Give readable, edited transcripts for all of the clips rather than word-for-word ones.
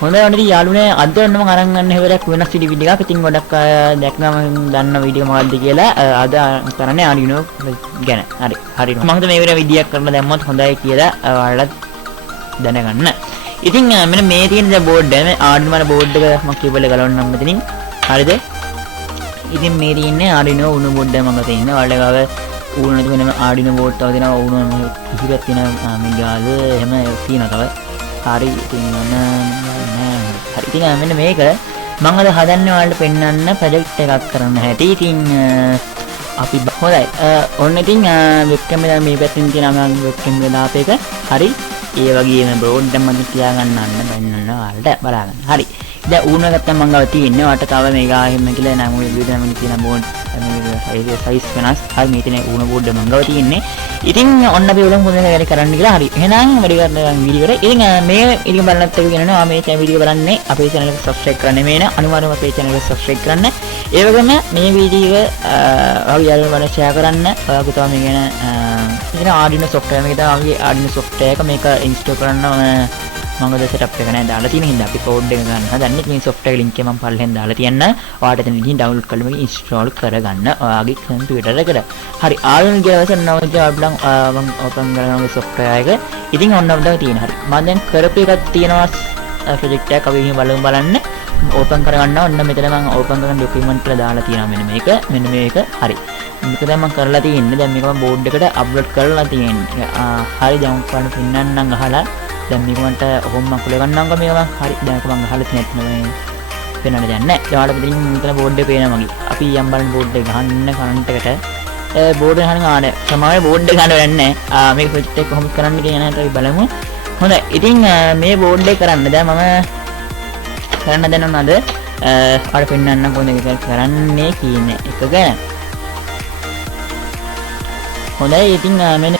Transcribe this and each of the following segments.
හොඳයි වන්දි යාළුවනේ අද ඔන්න මම අරන් ගන්න හැවරක් වෙනස් වීඩියෝ එකක්. ඉතින් ගොඩක් දැක්කම දන්න වීඩියෝ මොකක්ද කියලා අද කරන්නේ Arduino ගැන. හරි. මම හිතුවා මේ වීඩියෝ කරලා දැම්මොත් හොඳයි කියලා ඔයාලට දැනගන්න. ඉතින් මෙන්න මේ තියෙන බෝඩ් එක Arduino බෝඩ් එක මම කේබල් එක ගලවන්නම් මෙතනින්. හරිද? ඉතින් මේ තියෙන්නේ Arduino Uno බෝඩ් එක මම තියෙන්නේ. ඔයාලට ගාව Uno නැති වෙනම Arduino බෝඩ් තව දෙනවා. Uno කිහිපයක් තියෙනවා මේ ගාව එහෙම තියෙනවා තව. හරි ඉතින් හරි ඉතින් මෙන්න මේක මම අද හදන්නේ ඔයාලට පෙන්වන්න ප්‍රොජෙක්ට් එකක් කරන්න හැටි. ඉතින් අපි හොඳයි ඔන්න ඉතින් වෙබ්කැම් එක මේ පැත්තෙන් තියෙනවා මම වෙබ්කැම් එක දාප එක. හරි ඒ වගේම බෝඩ් එක මම තියා ගන්නන්න බැන්නන්න ඔයාලට බලාගන්න. හරි දැන් ඌන ගත්තා මම ගාව තියෙන්නේ ඔයාලට තව මේකා එහෙම කියලා නම් ඔය විදිහට නම් තියෙන බෝඩ් මේ සයිස් වෙනස්. හරි මේ තියෙන ඌන බෝඩ් එක මම ගාව තියෙන්නේ. ඉතින් ඔන්න අපි උලම් කොහොමද වැඩ කරන්න කියලා. හරි එහෙනම් වැඩ කරන වීඩියෝ එකට ඉතින් මේ ඉතින් බලන්නත් එක කියනවා මේ වීඩියෝ බලන්නේ අපේ channel එක subscribe කරන්න මේ නේ අනිවාර්යයෙන්ම අපේ channel එක subscribe කරන්න. ඒ වගේම මේ වීඩියෝ ඔයාලා යාළුවන්ට share කරන්න. ඔයාලට තව මේ ගැන Arduino software මේක තමයි Arduino software එක මේක install කරන්න මම අද setup එක නෑ දාලා තියෙන හින්දා අපි code එක ගන්න හදන්නේ. මේ software link එක මම පල්ලෙන් දාලා තියන්න. ඔයාලට එතන ගිහින් download කරලා මේක install කරගන්න ඔයාගේ computer එකට. හරි Arduino කියලා version 9 අපිට මම open කරනවා මේ software එක. ඉතින් ඔන්න අපිට තියෙන හරි. මම දැන් කරපු එකක් තියෙනවා project එකක් අපි මෙහි බලන්න. open කරගන්න ඔන්න මෙතන මම open කරන document එක දාලා තියෙනවා මෙන්න මේක. හරි. මේක දැන් මම කරලා තියෙන්නේ. දැන් මේක මම board එකට upload කරලා තියෙන්නේ. හරි දැන් ඔයාලට පෙන්නන්නම් අහලා දැන් මේක මන්ට ඔහොම මකුල ගන්නම්කෝ මේවා. හරි දැන් මම අහලා නැත්නම් මේ පෙන්වන්න දෙයක් නැහැ. ඔයාලට මෙතන බෝඩ් එක පේනවා මගේ. අපි යම් බලන්න බෝඩ් එක ගහන්න කරන්ට් එකට බෝඩ් එක ගහන ආන සමාවේ බෝඩ් එක ගන්න වෙන්නේ නැහැ. මේක ප්‍රොජෙක්ට් එක කොහොමද කරන්න කියන එක අපි බලමු. හොඳයි. ඉතින් මේ බෝඩ් එක කරන්න දැන් මම කරන්න දෙනවා නේද? ඔයාලට පෙන්වන්නම් කොහොමද ඒක කරන්නේ කියන එක ගැන. හොඳයි. ඉතින් මෙන්න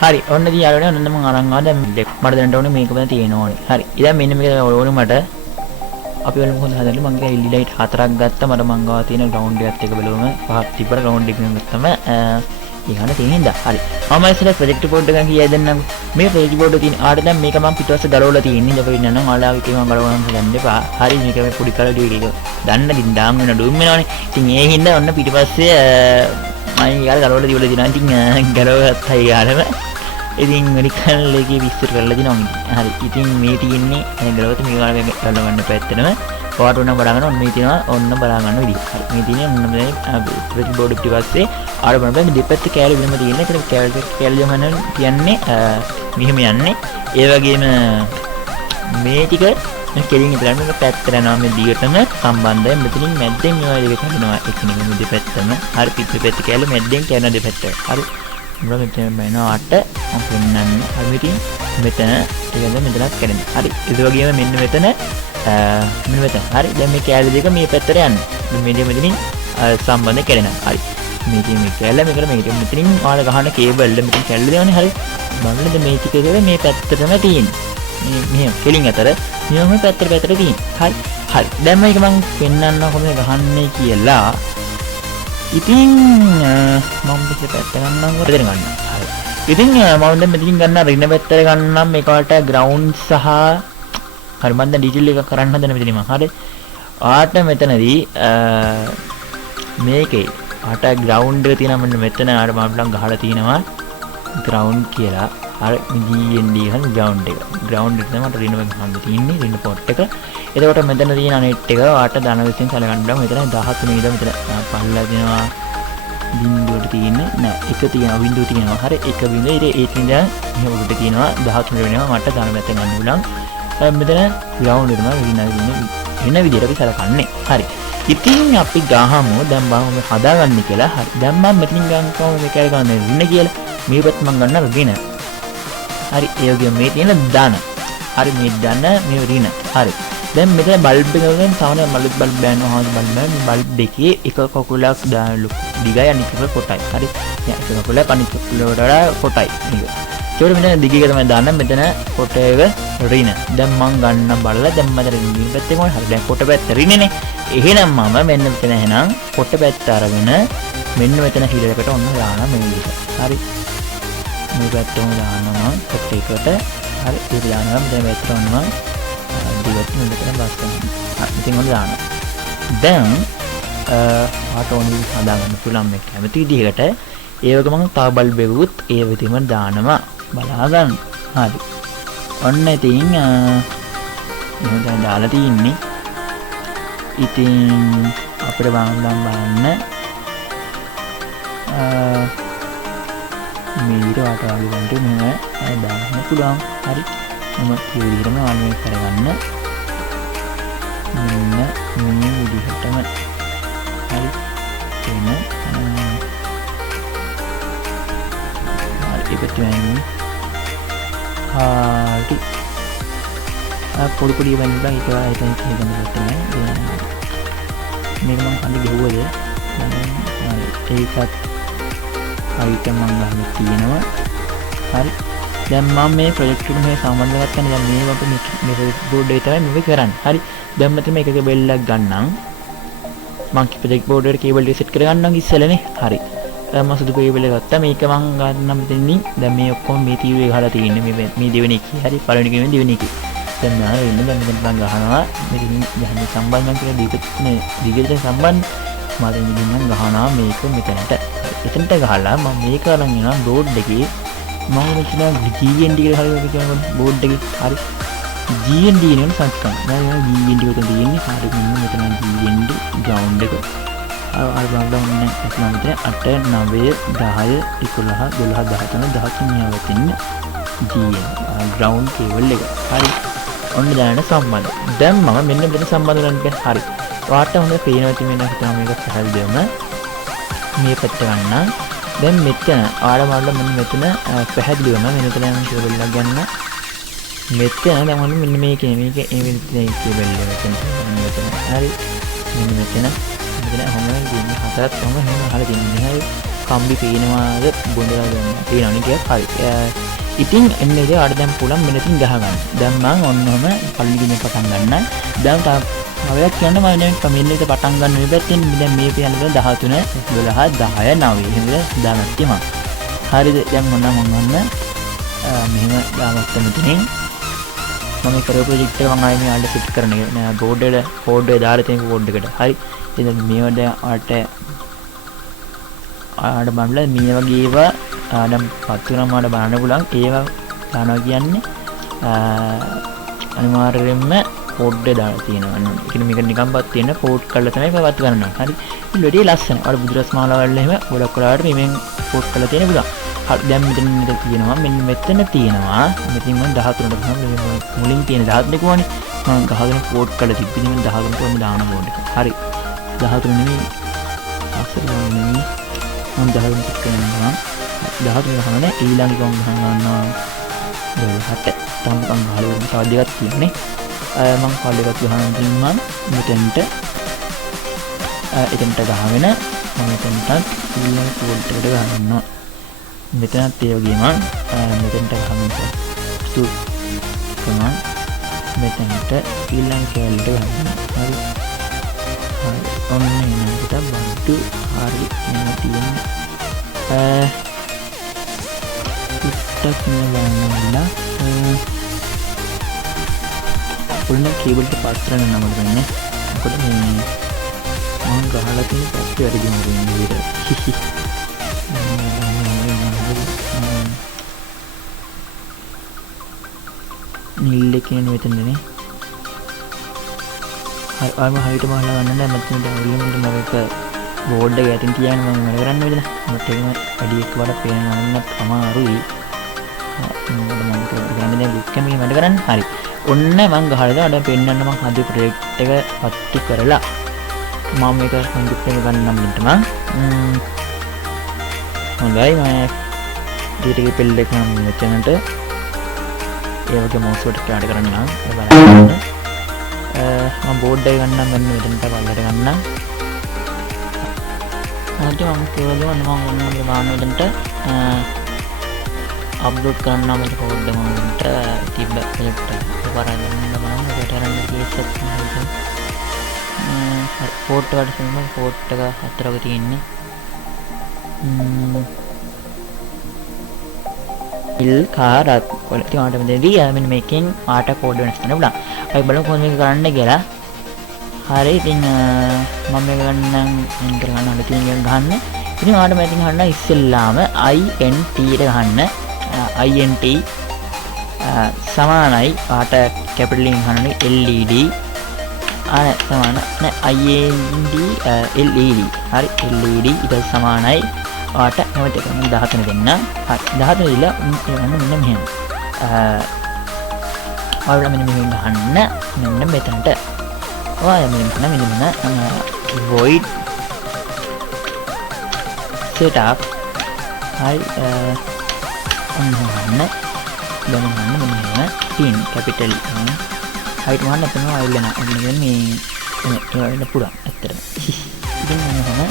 හරි ඔන්න දී යාළුවනේ ඔන්න මම අරන් ආවා. දැන් මට දැනට ඕනේ මේක බඳ තියෙන ඕනේ. හරි ඉතින් මෙන්න මේක ඕනේ මට අපි වල මොකද හදන්නේ මම ගියා LED light 4ක් ගත්තා. මට මං ගාව තියෙන ground එකත් එක බලුවම පහක් තිබ්බට ground එක ගත්තම ඒකන තියෙන හින්දා. හරි මම ඉස්සෙල්ලා project board එක කියයි දෙන්නම්. මේ project board එක තියෙන ආට දැන් මේක මම පිටවස්ස ගලවලා තියෙන්නේ. ඉතින් වෙන්න නම් ආලාව කියනවා ගලවන්න ගන්න එපා. හරි මේක මේ පොඩි කලර් ටික දන්න දින් දාම් වෙන ඩූම් වෙනවනේ. ඉතින් ඒ හින්දා ඔන්න පිටිපස්සේ මම යාර ගලවලා දිවලා දිනවා. ඉතින් ගලවගත්තා යාරම ඉතින් මෙඩිකල් එකේ විස්තර කරලා දිනවා. හරි ඉතින් මේ තියෙන්නේ ගලවත මේ ගාන මේ ගලවන්න පැත්තටම පාට උන බලා ගන්න ඔන්න මේ තියෙනවා ඔන්න බලා ගන්න විදිහ. හරි මේ තියෙන්නේ ඔන්න මේ ප්‍රොජෙක්ට් බෝඩ් එක ඊපස්සේ ආර බලන්න මේ දෙපැත්තේ කෑලි වෙනම තියෙන්නේ. ඒක කෑලි ගමන කියන්නේ මෙහෙම යන්නේ. ඒ වගේම මේ ටික මේ කෙලින් ඉදලා මේක පැත්තට යනවා මේ දිගටම සම්බන්ධයි. මෙතනින් මැද්දෙන් මේවා දෙක කරනවා එකිනෙක මේ දෙපැත්තම. හරි පිටපැත්ත කෑලි මැද්දෙන් කරන දෙපැත්ත. හරි මම මෙතන බයනවාට මම පෙන්නන්නේ. හරි මෙතන ඒකද මෙතනත් කරන්නේ. හරි ඒ වගේම මෙන්න මෙතන හරි දැන් මේ කෑලි දෙක මේ පැත්තට යන්නේ. මේ දෙක මෙතනින් සම්බන්ධ කරනවා. හරි මේ තියෙන මේ කෑල්ල මේකට මෙතනින් ඔයාලා ගහන කේබල් මෙතන කෑල්ල දෙනවනේ. හරි බලන්න මේ ටික ඉතල මේ පැත්තටම තියෙන්නේ. මේ මෙහෙම කෙලින් අතර මෙහෙම පැත්තට තියෙන්නේ. හරි දැන් මේක මම පෙන්නන්න කොහොමද ගහන්නේ කියලා. ඉතින් මම දෙක පැත්ත ගන්නම් කොහෙද ගන්න. හරි. ඉතින් මම දැන් මෙතනින් ගන්න රින පැත්තට ගන්නම් මේකට ground සහ හරි මම දැන් ඩීටේල් එක කරන්න හදන මෙතනින් මම. හරි. ආට මෙතනදී මේකේ ආට ground එක තියෙනවා මෙන්න මෙතන ආර මම නම් ගහලා තියෙනවා ground කියලා. අර GND ගන්න ground එක. ground එක තමයි මට රින එක ගන්න තියෙන්නේ රින port එක. එතකොට මෙතන තියෙන net එක ආට ධන විසින් සලකන්න බෑ. මෙතන 13 ඉඳන් මෙතන පල්ලා දෙනවා බිඳුවට තියෙන්නේ නෑ. එක තියෙනවා බිඳුව තියෙනවා. හරි එක බිඳුව ඒක ඉඳන් මෙහෙම උඩට තියෙනවා 13 වෙනවා. මට ධන පැත්තෙන් ගන්න උලන් මෙතන ground එක තමයි රින වෙන විදිහට අපි සලකන්නේ. හරි. ඉතින් අපි ගහමු දැන් බලමු හදාගන්න කියලා. හරි. දැන් මම මෙතනින් ගන්න කොහොමද මේක ගන්න රින කියලා. මේ පැත්ත මම ගන්නවා රින. හරි ඒ වගේම මේ තියෙන ධන. හරි මේ ධන මේ රින. හරි. දැන් මෙතන බල්බ් එකෙන් සාමාන්‍ය බල්බ් බෑනවා හාස් බල්බ් දෙකේ එක කකුලක් දිගයි අනිත් එක කොටයි. හරි. දැන් එක කකුලක් අනිත් කකුලට වඩා කොටයි. මේක. ඒකට මෙතන දිගට තමයි දාන්න මෙතන කොට එක රින. දැන් මම ගන්න බලලා දැන් මම රින් පැත්තේ මොකද හරි දැන් කොට පැත්ත රිනනේ. එහෙනම් මම මෙන්න මෙතන එහෙනම් කොට පැත්ත අරගෙන මෙන්න මෙතන හිලකට ඔන්න දානවා මේ විදිහට. හරි. මේ පැත්තම දානවා කොට එකට. හරි ඒක දානවා දැන් මෙතන ඔන්න ඉවත් මෙතන බස් කරනවා. ඉතින් ඔන්න දාන්න. දැන් ආට ඕන විදිහට හදාගන්න පුළුවන් මේ කැමති විදිහකට. ඒ වගේ මම තව බල්බ් එකකුත් ඒ විදිහම දානවා. බලා ගන්න. හරි. ඔන්න ඉතින් එහෙනම් දැන් දාලා තින්නේ. ඉතින් අපිට බලන්න මේ විදිහට වටාවි වලට මෙහෙම දාන්න පුළුවන්. හරි. මම මේ විදිහටම ආන්ලයින් කරගන්න. මෙන්න මේ විදිහටම. හරි. එන්න. හරි ඒකත් වෙන්නේ. හරි. පොඩි පොඩි වෙන්න බෑ ඒක ආයෙත් හදන්න ඕනේ. මේක මම කන්නේ ගහුවද? හරි ඒකත් අයිටම් මම ගන්න තියෙනවා. හරි. දැන් මම මේ ප්‍රොජෙක්ට් එකට මේ සම්බන්ධ කරගන්න දැන් මේ වගේ මේ බෝඩ් එක තමයි මේක කරන්නේ. හරි. දැන් මම මේක බෙල්ලක් ගන්නම්. මම ප්‍රොජෙක්ට් බෝඩ් එකට කේබල් එක සෙට් කරගන්නම් ඉස්සෙල්ලානේ. හරි. දැන් මම සුදු කේබල් එක ගත්තා. මේක මම ගන්නම් මෙතනින්. දැන් මේ ඔක්කොම මේ තීරුවේ ගහලා තියෙන්නේ මේ දෙවෙනි එකේ. හරි. පළවෙනි එකේ දෙවෙනි එකේ. දැන් මම ඉන්නේ දැන් මෙතන ගහනවා. මේකෙන් ගහන්නේ සම්බන්ධම් කියලා දීපත්නේ දිගට සම්බන්ධ මාතෙන් ගිහින් ගහනවා මේක මෙතනට. එතනට ගහලා මම මේක අරන් යනවා බෝඩ් එකේ. මම මෙතන GND කියලා හරියට කියනවා බෝඩ් එකේ. හරි. GND නේ සංස්කරණ. දැන් GND එක තියෙන්නේ. හරි මෙන්න මෙතන GND ග්‍රවුන්ඩ් එක. අර බලන්න ඉස්ලාමයේ 8 9 10 11 12 13 13 යවතින් GND ග්‍රවුන්ඩ් කේබල් එක. හරි. ඔන්න දැනට සම්බන්ධ. දැන් මම මෙන්න මෙතන සම්බන්ධ කරන්න. හරි. වාට හොඳ පේනවා ඉතින් මෙන්න හිතනවා මේක පැහැදිලිවම මේ පැත්ත ගන්න. දැන් මෙතන ආරමල්ල මෙන්න මෙතන පැහැදිලිවම මෙතන යන කේබල් එක ගන්න. මෙතන දැන් මොන මෙන්න මේකේ මේක ඒ විදිහට කේබල් එක මෙතන. හරි. මෙන්න මෙතන හැම දෙන්නේ හතරක් තමයි එහෙම අහලා තින්නේ. හරි. කම්බි පේනවාද බොඳලා ගන්න. පේනවනේ ටිකක්. හරි. ඉතින් එන්නේ ඉතින් ආඩ දැන් පුළුවන් මෙතනින් ගහ ගන්න. දැන් මම ඔන්නම පළවෙනි ගිනේ පටන් ගන්න. දැන් තවයක් කියන්න මම දැන් කමෙන්ට් එක පටන් ගන්න මේ පැත්තෙන් දැන් මේ පියන්න 13 12 10 9 එහෙම දාගත්තා මම. හරිද? දැන් මොන්න මෙහෙම දාගත්ත මෙතනින් මම කරපු ප්‍රොජෙක්ට් එක මම ආයෙ මේ ආඩ සෙට් කරන එක බෝඩ් එක කෝඩ් එක දාලා තියෙන කෝඩ් එකට. හරි. ඉතින් මේව දැන් ආඩ බලලා මේ වගේ ඒවා ආඩම් පත් වෙනම ආඩ බලන්න පුළුවන්. ඒවා දානවා කියන්නේ අනිවාර්යයෙන්ම කෝඩ් එක දාලා තියෙනවා. ඒ කියන්නේ මේක නිකන්පත් තියෙන පෝට් කරලා තමයි පවත් ගන්නවා. හරි. ඉතින් වැඩි ලස්සන. අර බුදුරස් මාලා වල එහෙම ගොඩක් වෙලාවට මේෙන් පෝට් කරලා තියෙන පුළුවන්. හරි. දැන් මෙතන තියෙනවා මෙන්න මෙතන තියෙනවා. මෙතන මම 13ට ගහම මුලින් තියෙන 13 කෝණේ මම ගහගෙන පෝට් කරලා තිබ්බිනේ මම 13 කොහොමද දාන බෝඩ් එක. හරි. 13 නෙමෙයි. අක්ෂර නෙමෙයි. මම 13 ටික කරනවා. 13 ගහන ඊළඟ ගොන් ගන්නවා 12ට තම්කම් ගහලා තව දෙකක් තියෙන්නේ. මම කාල් එකක් ගහන මම මෙතෙන්ට එතෙන්ට ගහගෙන මම මෙතෙන්ට ඊළඟ කෝඩ් එකට ගහනවා. මෙතනත් ඒ වගේම මෙතෙන්ට ගහන්න තු තමයි මෙතෙන්ට ඊළඟ කෝඩ් එකට ගහනවා. හරි. හරි. ඔන්න එනකොට බඩු හරි මෙන්න තියෙන්නේ. ටිකක් නෑ පුළන කේබල් එක පාස් කරන්න නමට වෙන්නේ. මොකද මේ මම ගහලා තියෙන පැත්තේ වැඩි දිනුනේ විදිහට. නිල් එකේ මෙතනනේ. ආම හයිට මහලා ගන්න නැහැ මම දැන් මම එක බෝඩ් එක යටින් තියාගෙන මම වැඩ කරන්න වෙද මට එහෙම වැඩි එක වඩා පේනවා නම් අමාරුයි. මම කියන්නේ දැන් බුක් කැමේ වැඩ කරන්න. හරි. ඔන්න මම ගහලා අර පෙන්නන්න මම හද ප්‍රොජෙක්ට් එක පත්තු කරලා මම මේක හඳුත් එක ගන්නම් මෙතන. හොඳයි මම ඊට පෙල් එක නම් මෙතනට ඒ වගේ මවුස් එකට ක්ලික් කරන්න නම් බලන්න. මම බෝඩ් එක ගන්නම් මෙන්න මෙතනට බලන්න ගන්නම්. හරි මම කියවලුවා මම දාන්න මෙතනට අප්ලෝඩ් කරන්න මට කෝඩ් එක මන්ට තිබ්බ ප්‍රොජෙක්ට් එක වරගෙන බලන්න ඒකට අරන් කේස් එකක් හරි පෝට් එකට සම්බන්ධ පෝට් එක හතරක තියෙන්නේ. ඉල් කාරත් ඔයාලට මෙතනදී මෙන්න මේකෙන් ආට කෝඩ් වෙනස් කරන්න පුළුවන්. අපි බලමු කොහොමද මේක කරන්න කියලා. හරි ඉතින් මම මේක ගන්නම් එන්ටර් ගන්න අර තියෙන එක ගන්න. ඉතින් ඔයාලට මම ඉතින් ගන්න ඉස්සෙල්ලාම int එක ගන්න. int සමානයි පාට කැපිටල් එකෙන් ගන්න LED සමාන නෑ int LED. හරි LED ඊට සමානයි පාට හැමත එකම 13 දෙන්න. හරි 13 දීලා ගන්න මෙන්න මෙහෙම. ඔයාලා මෙන්න මෙහෙම ගන්න මෙන්න මෙතනට. ඔයාලා මෙන්න void setup හරි ඔන්න ගන්න. දැන් ගන්න මෙන්න මෙහෙම pin capital height ගන්න එතන ආයෙන්න ඔන්න මේ ඒවල පුරා ඇත්තටම. ඉතින් මම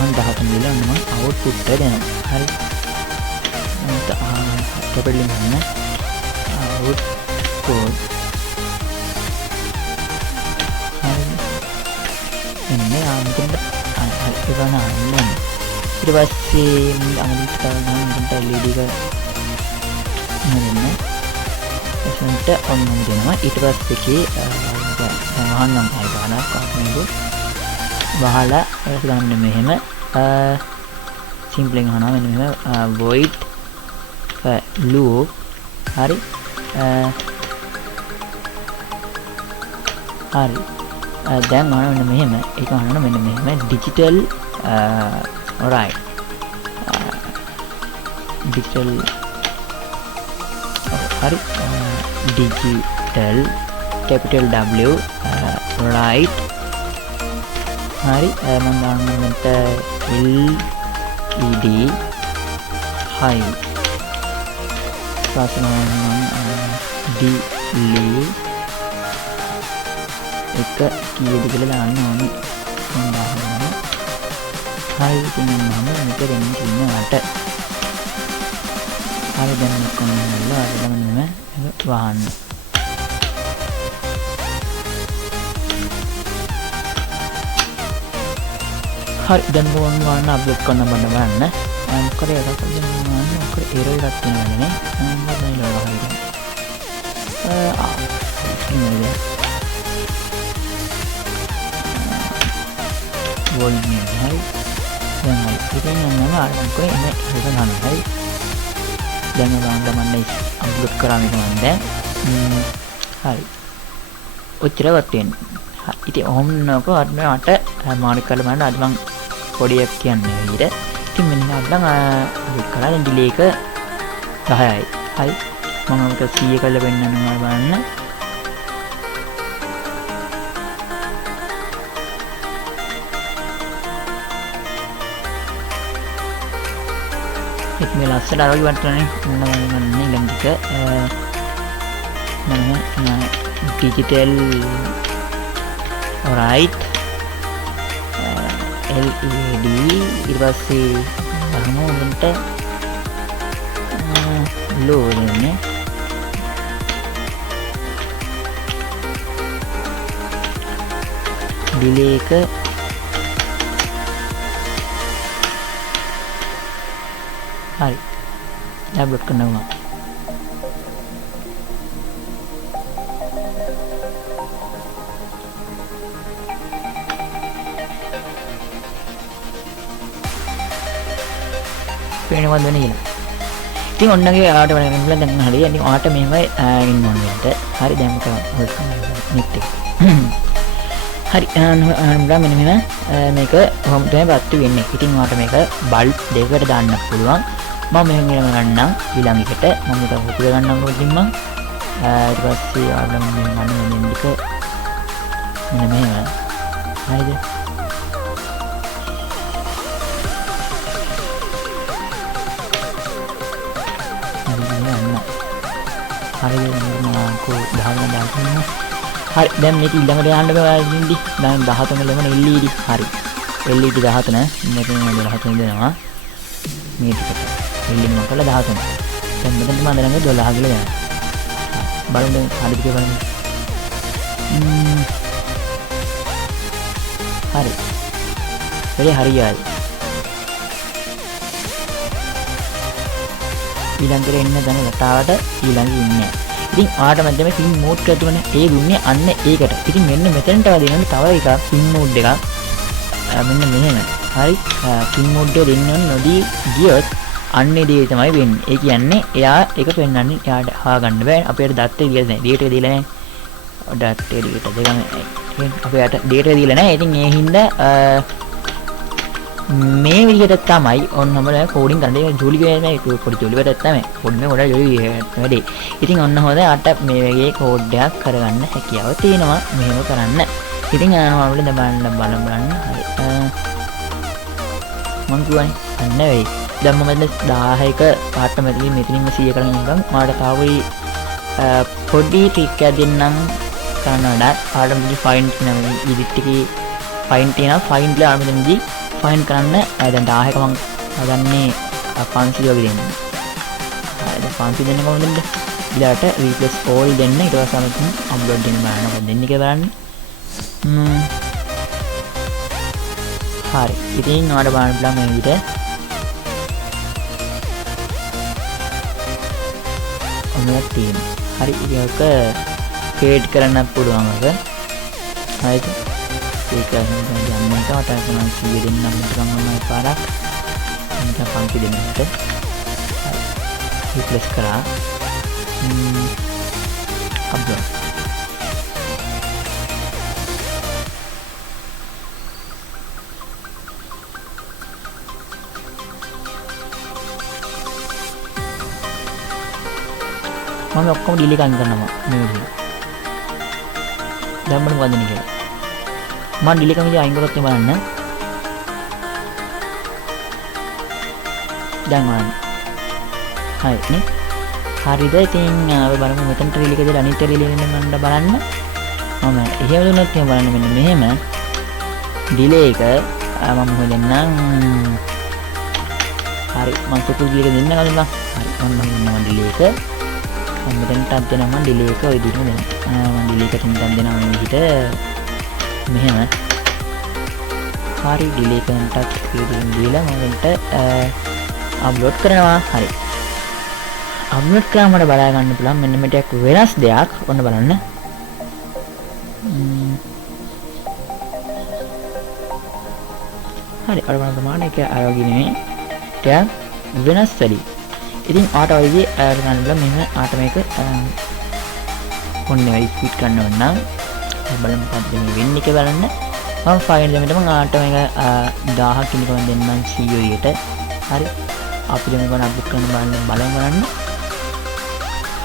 13 දීලා මම output එක දෙනවා. හරි capital ගන්න output ini angkut itu kan angin itu pasti angin sekarang angkut LED ke ini sesuatu orang mungkin nama itu pasti ki bahan yang ada anak kau itu bahala sekarang ini mehme simple yang nama ini mehme void loop hari hari දැන් ගන්න මෙහෙම ඒක ගන්න මෙන්න මෙහෙම digital right digital හරි digital capital W right හරි මම ගන්න මෙතන LED high පාසනම delete එක කීයද කියලා දාන්න ඕනේ. මම දානවා. හරි ඉතින් මම මේක දෙන්න කියනවාට. හරි දැන් මේක නේලා අරගෙන මේක වහන්න. හරි දැන් මොන ගන්න අප්ලෝඩ් කරන්න බලන්න. මොකද ඒක කරන්නේ මොකද error එකක් තියෙනවනේ. මම දැන් ඉලවලා හරියට. ඉන්නේ volume hai dan kita nama akan ko ini kita nama hai dan teman-teman upload කරාම ඉන්නවන්ද hari ඔච්චර වටෙන් ඉතින් ඔහොම නෝක අට මානික කරලා බලන්න අද මම පොඩියක් කියන්නේ ඊට ඉතින් මෙන්න අදනම් අප්ලෝඩ් කරලා දැන් ඩිලේ එක 10යි හරි මම මේක 100 කරලා වෙන්නනවා බලන්න ini langsung lagi bantuan ini dan juga digital right LED itu pasti kamu bentuk low ini delay ke hari upload කරනවා පේනවද නේ ඉතින් ඔන්නගේ ආට වෙන ගමන් දැන් හරිය ඉතින් ආට මෙහෙමයි ඉන්න ඕනේ හරි දැන් මොකද හොල්ට් නිත් එක හරි මෙන්න මේක කොහොමද තමයි පත්තු වෙන්නේ ඉතින් ඔයාලට මේක බල්බ් දෙකකට දාන්න පුළුවන් මම මෙහෙම ගන්නම් ඊළඟ එකට මම ඒක කොපි කරගන්නම් කොටින් මම ඊට පස්සේ ආගම මෙන්න මේක මෙන්න මෙහෙම හරිද හරිද මම කො දහගෙන දාන්න හරි දැන් මේක ඊළඟට යන්න බෑ ඉඳි දැන් 13 ලෙමන LED හරි LED 13 මෙතන 13 දෙනවා මේ ටිකට LED මොකද 13 දැන් මෙතන මම ළඟ 12 කියලා යනවා බලන්න හරිද කියලා බලන්න හරි හරියයි ඊළඟට එන්න දැන් වතාවට ඊළඟ ඉන්නේ ඉතින් ඔයාලට මම මේ ෆිල්ම් මෝඩ් කියලා දුන්නේ ඒ දුන්නේ අන්න ඒකට. ඉතින් මෙන්න මෙතනට වදින්න තව එකක් ෆිල්ම් මෝඩ් එකක්. මෙන්න මෙහෙම. හරි. ෆිල්ම් මෝඩ් එක දෙන්න නොදී ගියොත් අන්නේ දේ තමයි වෙන්නේ. ඒ කියන්නේ එයා එක පෙන්වන්නේ එයාට හොයාගන්න බෑ. අපේට දත්තේ දීලා නැහැ. ඩේටා එක දීලා නැහැ. දත්තේ ඩේටා දෙකම අපේට ඩේටා දීලා නැහැ. ඉතින් ඒ හින්දා මේ විදිහට තමයි ඔන්නම කෝඩින් කරන්නේ. ජූලි කියන්නේ පොඩි ජූලි වැඩක් තමයි. පොඩි මේ ගොඩක් ජූලි වැඩේ. ඉතින් ඔන්න හොඳ අට මේ වගේ කෝඩ් එකක් කරගන්න හැකියාව තියෙනවා. මෙහෙම කරන්න. ඉතින් අපිට බලන්න. හරි. මම කියන්නේ අන්න වෙයි. දැන් මම 1000ක පාට මෙතනින් 100 කරගෙන ඉන්නම්. මාට තව පොඩි ට්‍රික් එකක් දෙන්නම් කරන්න ආඩම්ජි ෆයින්ඩ් කියන ඉඩිට් එකේ ෆයින්ඩ් තියෙනවා. ෆයින්ඩ් ලා ආඩම්ජි ෆයින්ඩ් කරන්න දැන් 1000ක මම හදන්නේ 500 වගේ දෙන්න. හරි දැන් 500 දෙන්න කොහොමද? ඊළාට replace all දෙන්න. ඊට පස්සේ අපි අප්ලෝඩ් දෙන්න බලන්න දෙන්නේ කියලා බලන්න. හරි. ඉතින් ඔයාලට බලන්න පුළුවන් මේ විදිහට ඔන්නයක් තියෙනවා. හරි. ඒක ක්‍රියේට් කරන්න පුළුවන් අර. හරිද? ඒක යන්නට තමයි 100 දෙන්නම් මම පාරක්. මම 500 දෙන්නට. හරි. රිප්ලේස් කරා. අප්ලෝඩ්. මම ඔක්කොම ඩිලීට් කරනවා මේ විදිහට. දැන් මොකද වෙන්නේ කියලා. මම ඩිලීට් කරන විදිහ අයින් කරොත් බලන්න. දැන් බලන්න. හරි නේ. හරිද? ඉතින් අපි බලමු මෙතනට රිලීට් එකද අනිත් රිලීට් එක ගන්න බලන්න. මම එහෙම දුන්නොත් එහෙම බලන්න මෙන්න මෙහෙම ඩිලේ එක මම හොයන්නම්. හරි මම සුපුල් ගියක දෙන්න ගන්නවා. හරි මම දෙන්නවා ඩිලේ එක. මෙතනට දෙනවා මම ඩිලේ එක ඔය විදිහට දෙනවා. මම ඩිලේ එකට දෙනවා මේ විදිහට මෙහෙම. හරි ඩිලේ එකකට විදිහින් දීලා මම මෙතනට අප්ලෝඩ් කරනවා. හරි. අප්ලෝඩ් කරාම මට බලා ගන්න පුළුවන් මෙන්න මෙතෙක් වෙනස් දෙයක්. ඔන්න බලන්න. හරි අර බලන්න ප්‍රමාණය එක ආවගේ නෙමෙයි. ටික වෙනස් වෙලි. ඉතින් ආට වගේ ගන්න බලා මෙහෙම ආට මේක ඔන්න වෙයි ස්පීඩ් කරනවා නම් බලමු මොකක්ද මේ වෙන්නේ කියලා බලන්න. මම ෆයිල් එකකට මම ආට මේක 1000 කිලෝ දෙන්නම් CO එකට. හරි. අපි දැන් මේක අප්ලෝඩ් කරන්න බලන්න.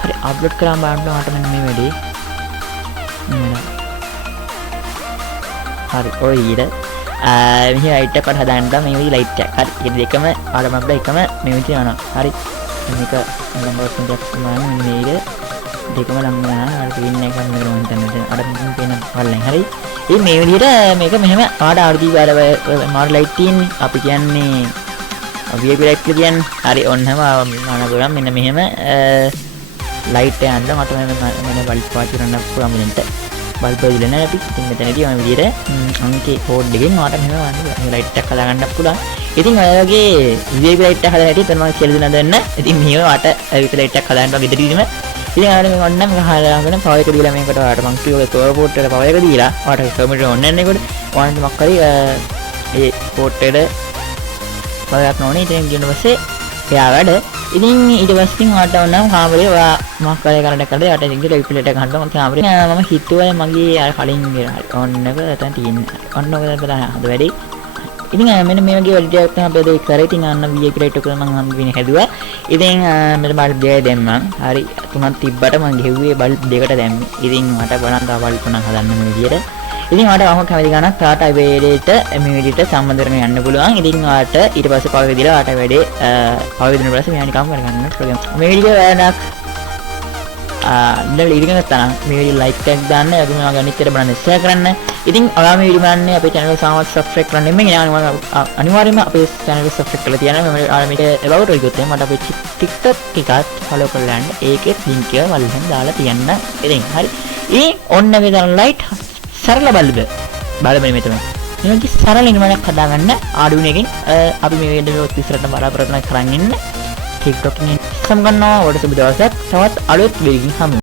හරි අප්ලෝඩ් කරාම බලන්න ආට මෙන්න මේ වැඩේ. හරි ඔය ඊට මෙහි ලයිට් එකක් හදාන්න මේ විදිහේ ලයිට් එකක්. හරි. මේ දෙකම ආරම්භ එකම මේ විදිහට යනවා. හරි. මේක නම්බර් 5ක් තමයි මේ දෙකම ලං වෙනවා. අර පින් එක ගන්න මම හිතන්නේ. අර මෙතන තියෙන පල්ලෙන්. හරි. ඉතින් මේ විදිහට මේක මෙහෙම ආඩ RGB මාර ලයිට් තියෙන්නේ. අපි කියන්නේ VIP ලයිට් කියලා කියන්නේ. හරි ඔන්නම මම බලන්න මෙන්න මෙහෙම ලයිට් එක යන්න මට මෙන්න බල්බ් පාවිච්චි කරන්න පුළුවන් මෙතනට. බල්බ් දෙන්න නැහැ අපි. ඉතින් මෙතනදී මේ විදිහට අංකේ කෝඩ් එකෙන් මට මෙහෙම වන්න ලයිට් එකක් හදා ගන්නත් පුළුවන්. ඉතින් ඔය වගේ VIP ලයිට් එක හදලා හැටි තමයි මම කියලා දෙන්න. ඉතින් මෙහෙම වට VIP ලයිට් එකක් හදාන්න ගෙදරදීම ඉතින් ආයෙත් මම ඔන්න මම හදාගෙන පවර් එක දීලා මේකට ඔයාලට මං කිව්වා තෝර පෝට් එකට පවර් එක දීලා ඔයාලට කමිටර් ඔන්න යන්නේ කොට ඔයාලට මොකක් හරි ඒ පෝට් එකට පවර් එකක් නොනේ. ඉතින් ඊට පස්සේ එයා වැඩ. ඉතින් ඊට පස්සේ ඔයාලට ඔන්න කාමරේ ඔයා මොකක් හරි කරන්න කළා. යාට ඉතින් VIP ලයිට් එක ගන්නවා මම කාමරේ. මම හිතුවා මගේ අර කලින් ඔන්න එක නැතන් තියෙන්නේ. ඔන්න ඔක දැන් හද වැඩි. ඉතින් මෙන්න මේ වගේ වැඩ ටිකක් තමයි අපි කරේ. ඉතින් අන්න VIP ලයිට් එක මම හම්බෙන්නේ හැදුවා. ඉතින් මෙතන බල්බ් දෙකක් දැම්මා. හරි තුනක් තිබ්බට මම ගෙව්වේ බල්බ් දෙකට දැම්මේ. ඉතින් මට බලන්න තව බල්බ් තුනක් හදන්න මේ විදියට. ඉතින් මට අහම කැමති ගණක් තාට වැඩේට මේ විදියට සම්බන්ධ කරගෙන යන්න පුළුවන්. ඉතින් ඔයාලට ඊට පස්සේ පවර් එක දීලා ඔයාලට වැඩේ පවර් දෙන්න පස්සේ මෙයා නිකම් කරගන්න ප්‍රෝග්‍රෑම්. මේ විදියට වැඩක් දැන් ඉතින් ගත්තා මේ වීඩියෝ ලයික් එකක් දාන්න. අපි මේවා ගණිතයට බලන්න ඉස්සර කරන්න. ඉතින් ඔයා මේ වීඩියෝ බලන්නේ අපේ channel එක සාමත් subscribe කරන්න නෙමෙයි. අනිවාර්යයෙන්ම අපේ channel එක subscribe කරලා තියන්න. මම ඔයාලා මේක about එක ගියොත් මට අපේ TikTok එකත් follow කරලා යන්න. ඒකෙත් link එක වලින් දාලා තියන්න. ඉතින් හරි. ඔන්න මේ තරම් light සරල බල්බ. බලන්න මේ තමයි. මේක සරල නිර්මාණයක් හදාගන්න Arduino එකෙන් අපි මේ වීඩියෝ එක ඉස්සරහට බලාපොරොත්තු කරන් ඉන්න. TikTok එකෙන් සම්ගන්නවා. ඔයාලට සුබ දවසක්. තවත් අලුත් වීඩියෝකින් හමු.